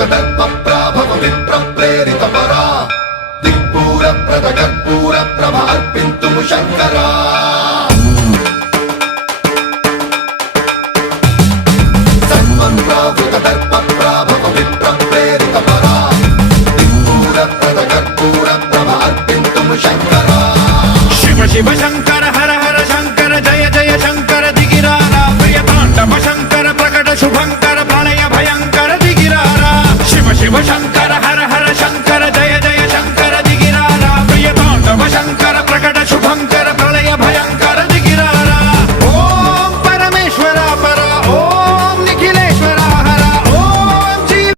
दर्पप्राभव विप्रप्रेरितपरा दिक्पूरप्रदकर्पूरप्रभ अर्पिन्तुं शङ्करा सर्वप्रावृतदर्पप्राभव विप्रप्रेरितपरा दिक्पूरप्रदकर्पूरप्रभ अर्पिन्तुं शङ्करा शिव शिव शङ्कर हर हर शङ्कर जय जय शङ्कर दिगिरारा प्रियताण्डव शङ्कर प्रकट शुभङ्कर प्रलय भयङ्कर दिगिरारा शिव शिव शङ्कर